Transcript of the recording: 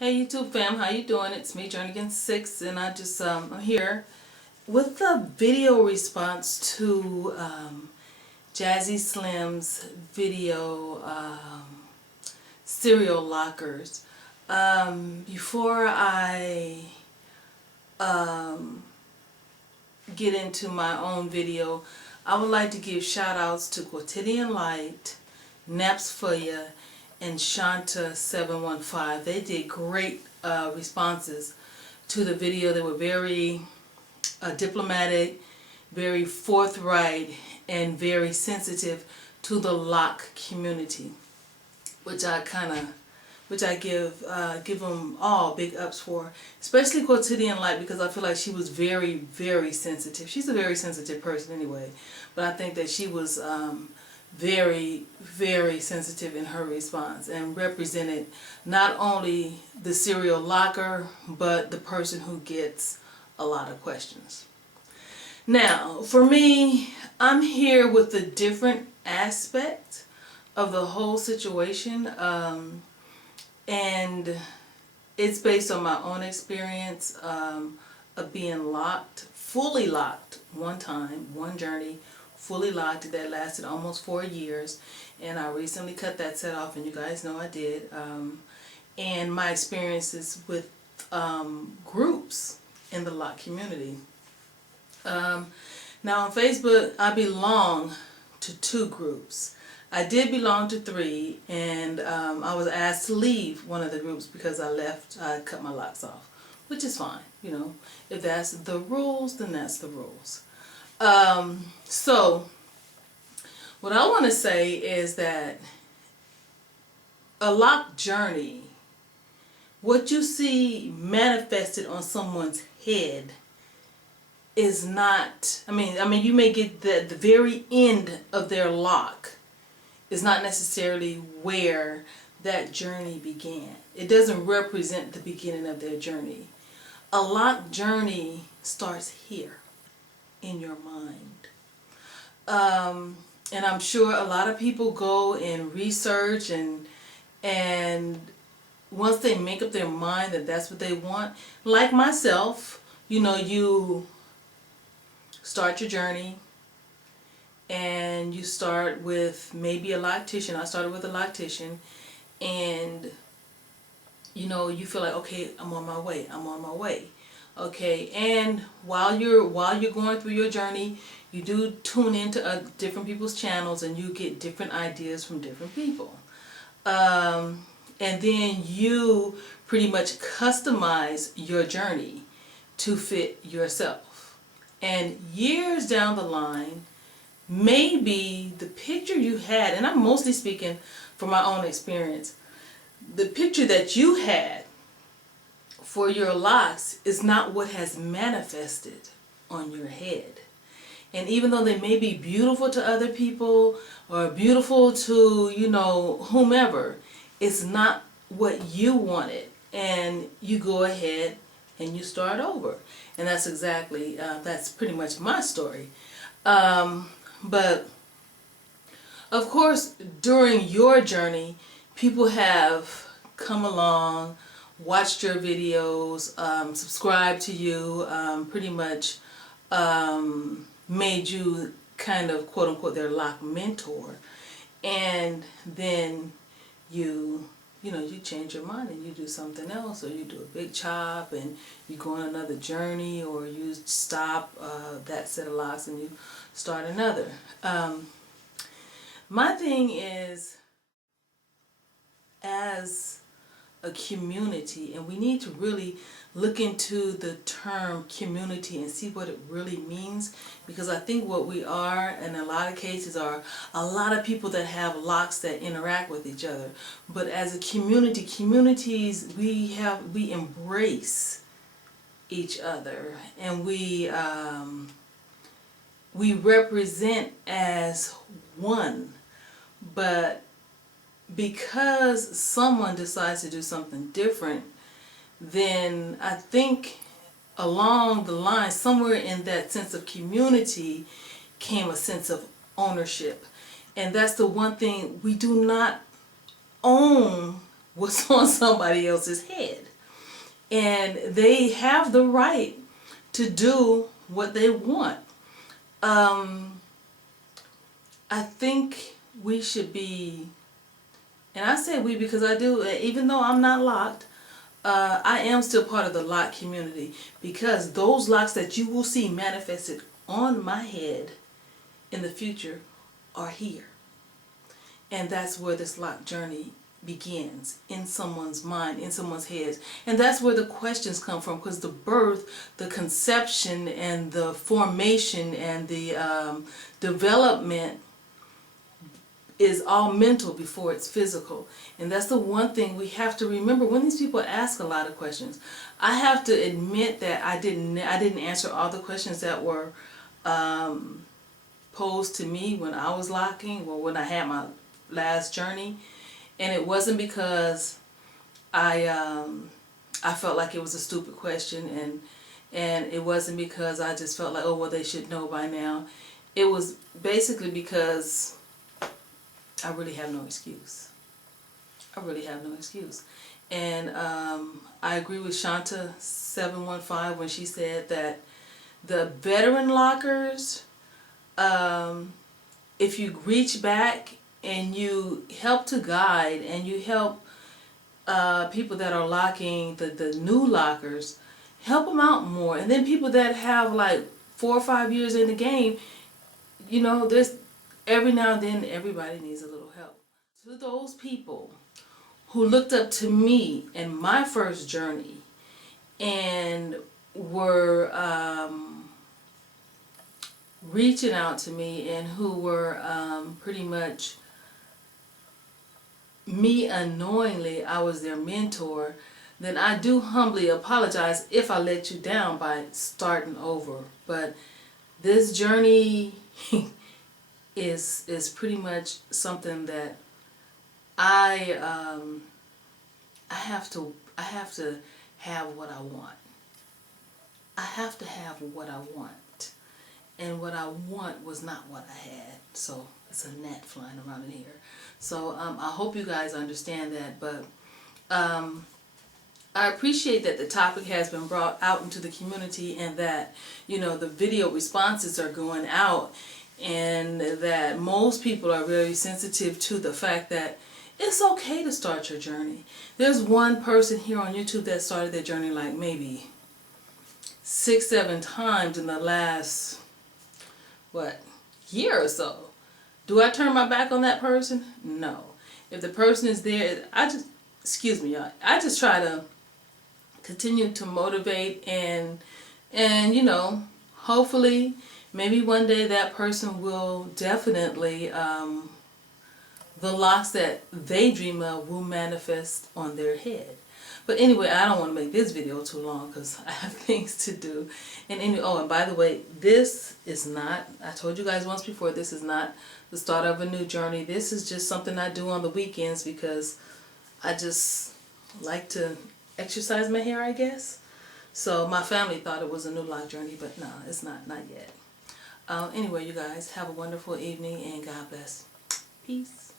Hey YouTube fam, how you doing? It's me, Journey6, and I'm here with a video response to Jazzy Slim's video, Serial Loc'ers. Before I get into my own video, I would like to give shout outs to Quotidian Light, Naps for Ya, and Shanta715. They did great responses to the video. They were very diplomatic, very forthright, and very sensitive to the loc community, which I give them all big ups for, especially Quotidian Light, because I feel like she was very, very sensitive. She's a very sensitive person anyway, but I think that she was very, very sensitive in her response and represented not only the serial locker, but the person who gets a lot of questions. Now, for me, I'm here with a different aspect of the whole situation, and it's based on my own experience of being locked, fully locked one time, one journey, fully locked that lasted almost 4 years, and I recently cut that set off, and you guys know I did. And my experiences with groups in the lock community. Now on Facebook, I belong to 2 groups. I did belong to 3, and I was asked to leave one of the groups because I cut my locks off, which is fine, you know. If that's the rules, then that's the rules. So what I want to say is that a lock journey, what you see manifested on someone's head is not, I mean you may get the very end of their lock is not necessarily where that journey began. It doesn't represent the beginning of their journey. A lock journey starts here in your mind. And I'm sure a lot of people go and research, and once they make up their mind that that's what they want, like myself, you know, you start your journey and you start with maybe a loctician. I started with a loctician, and you know, you feel like, okay, I'm on my way. Okay, and while you're going through your journey, you do tune into different people's channels, and you get different ideas from different people. And then you pretty much customize your journey to fit yourself. And years down the line, maybe the picture you had, and I'm mostly speaking from my own experience, the picture that you had for your locks is not what has manifested on your head. And even though they may be beautiful to other people or beautiful to, you know, whomever, it's not what you wanted. And you go ahead and you start over. And that's exactly, that's pretty much my story. But of course, during your journey, people have come along, watched your videos, subscribed to you, pretty much made you kind of quote unquote their lock mentor, and then you change your mind and you do something else, or you do a big chop and you go on another journey, or you stop that set of locks and you start another. My thing is, as a community, and we need to really look into the term community and see what it really means, because I think what we are in a lot of cases are a lot of people that have locks that interact with each other. But as a community, communities, we embrace each other, and we represent as one. But because someone decides to do something different, then I think along the line, somewhere in that sense of community, came a sense of ownership. And that's the one thing, we do not own what's on somebody else's head. and they have the right to do what they want. I think we should be, and I say we because I do, even though I'm not locked, I am still part of the lock community, because those locks that you will see manifested on my head in the future are here. And that's where this lock journey begins, in someone's mind, in someone's head. And that's where the questions come from, because the birth, the conception, and the formation, and the development is all mental before it's physical. And that's the one thing we have to remember when these people ask a lot of questions. I have to admit that I didn't answer all the questions that were posed to me when I was locking, or when I had my last journey. And it wasn't because I felt like it was a stupid question, and it wasn't because I just felt like, oh well, they should know by now. It was basically because I really have no excuse. I really have no excuse. And I agree with Shanta 715 when she said that the veteran lockers, if you reach back and you help to guide, and you help people that are locking, the new lockers, help them out more. And then people that have like 4 or 5 years in the game, you know, there's every now and then everybody needs a little help. To those people who looked up to me in my first journey and were reaching out to me, and who were pretty much, me unknowingly, I was their mentor, then I do humbly apologize if I let you down by starting over. But this journey is pretty much something that I have to have what I want. I have to have what I want. And what I want was not what I had. So it's a gnat flying around in here. So I hope you guys understand that. But I appreciate that the topic has been brought out into the community, and that, you know, the video responses are going out, and that most people are very sensitive to the fact that it's okay to start your journey. There's one person here on YouTube that started their journey like maybe 6-7 times in the last, year or so. Do I turn my back on that person? No. If the person is there, excuse me, y'all, I just try to continue to motivate, and you know, hopefully maybe one day that person will definitely, the locks that they dream of will manifest on their head. But anyway, I don't want to make this video too long because I have things to do. And anyway, oh, and by the way, this is not, I told you guys once before, this is not the start of a new journey. This is just something I do on the weekends because I just like to exercise my hair, I guess. So my family thought it was a new lock journey, but no, it's not yet. Anyway, you guys, have a wonderful evening, and God bless. Peace.